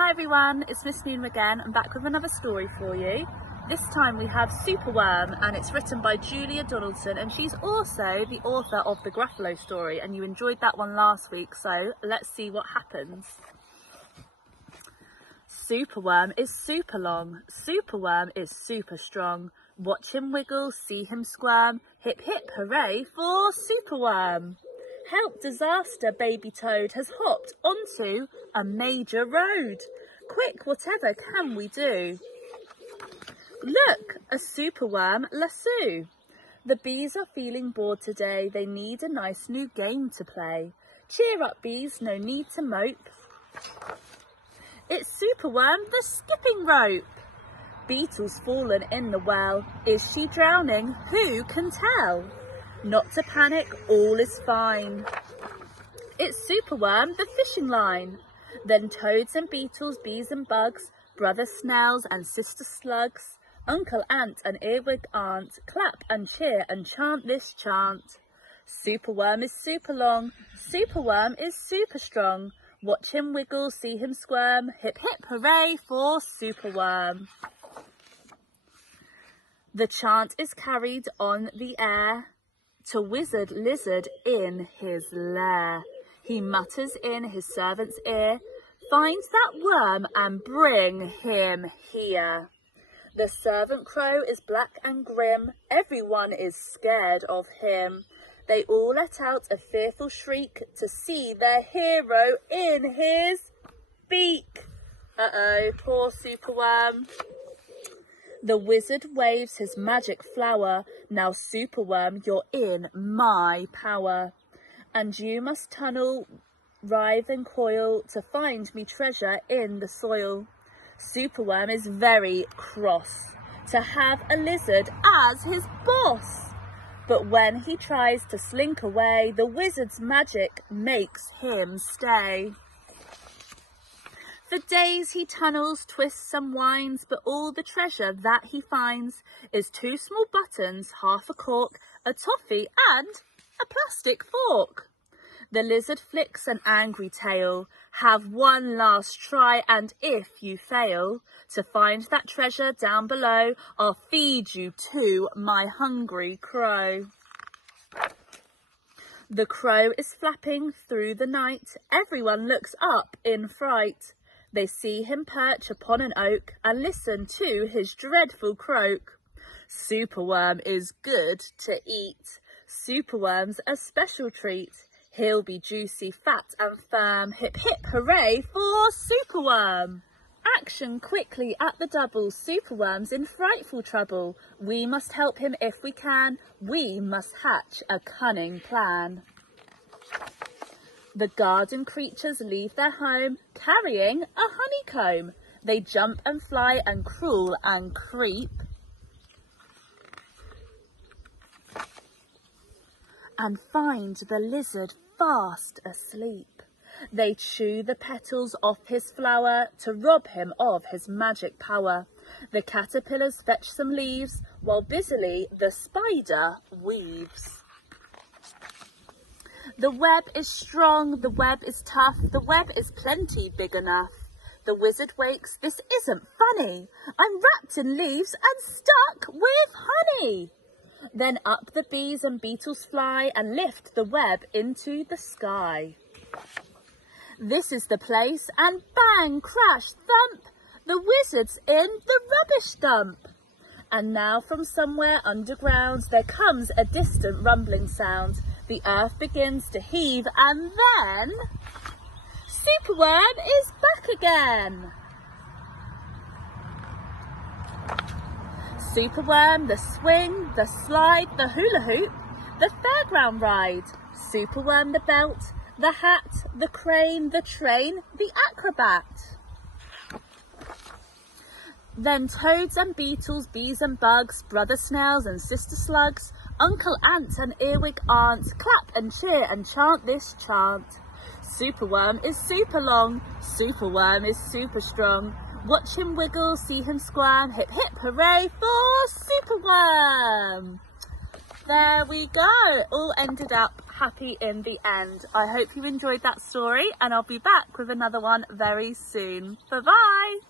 Hi everyone, it's Miss Noon again. I'm back with another story for you. This time we have Superworm, and it's written by Julia Donaldson, and she's also the author of the Gruffalo story, and you enjoyed that one last week, so let's see what happens. Superworm is super long, Superworm is super strong. Watch him wiggle, see him squirm, hip hip hooray for Superworm. Help disaster, baby toad has hopped onto a major road. Quick, whatever can we do? Look, a superworm lasso. The bees are feeling bored today. They need a nice new game to play. Cheer up, bees, no need to mope. It's Superworm, the skipping rope. Beetle's fallen in the well. Is she drowning? Who can tell? Not to panic, all is fine. It's Superworm, the fishing line. Then toads and beetles, bees and bugs, brother snails and sister slugs, uncle ant and earwig aunt, clap and cheer and chant this chant. Superworm is super long, Superworm is super strong. Watch him wiggle, see him squirm, hip hip hooray for Superworm. The chant is carried on the air to wizard lizard in his lair. He mutters in his servant's ear, find that worm and bring him here. The servant crow is black and grim, everyone is scared of him. They all let out a fearful shriek to see their hero in his beak. Uh-oh, poor Superworm. The wizard waves his magic flower. Now, Superworm, you're in my power. And you must tunnel, writhe and coil to find me treasure in the soil. Superworm is very cross to have a lizard as his boss. But when he tries to slink away, the wizard's magic makes him stay. For days he tunnels, twists and winds, but all the treasure that he finds is 2 small buttons, half a cork, a toffee and a plastic fork. The lizard flicks an angry tail. Have one last try, and if you fail to find that treasure down below, I'll feed you to my hungry crow. The crow is flapping through the night. Everyone looks up in fright. They see him perch upon an oak and listen to his dreadful croak. Superworm is good to eat. Superworm's a special treat. He'll be juicy, fat and firm. Hip hip hooray for Superworm. Action quickly at the double. Superworm's in frightful trouble. We must help him if we can. We must hatch a cunning plan. The garden creatures leave their home, carrying a honeycomb. They jump and fly and crawl and creep, and find the lizard fast asleep. They chew the petals off his flower to rob him of his magic power. The caterpillars fetch some leaves, while busily the spider weaves. The web is strong, the web is tough, the web is plenty big enough. The wizard wakes, this isn't funny. I'm wrapped in leaves and stuck with honey. Then up the bees and beetles fly and lift the web into the sky. This is the place, and bang, crash, thump, the wizard's in the rubbish dump. And now from somewhere underground there comes a distant rumbling sound. The earth begins to heave, and then Superworm is back again. Superworm, the swing, the slide, the hula hoop, the fairground ride. Superworm, the belt, the hat, the crane, the train, the acrobat. Then toads and beetles, bees and bugs, brother snails and sister slugs, uncle ant and earwig aunt, clap and cheer and chant this chant. Superworm is super long, Superworm is super strong. Watch him wiggle, see him squirm, hip hip hooray for Superworm. There we go, it all ended up happy in the end. I hope you enjoyed that story, and I'll be back with another one very soon. Bye bye.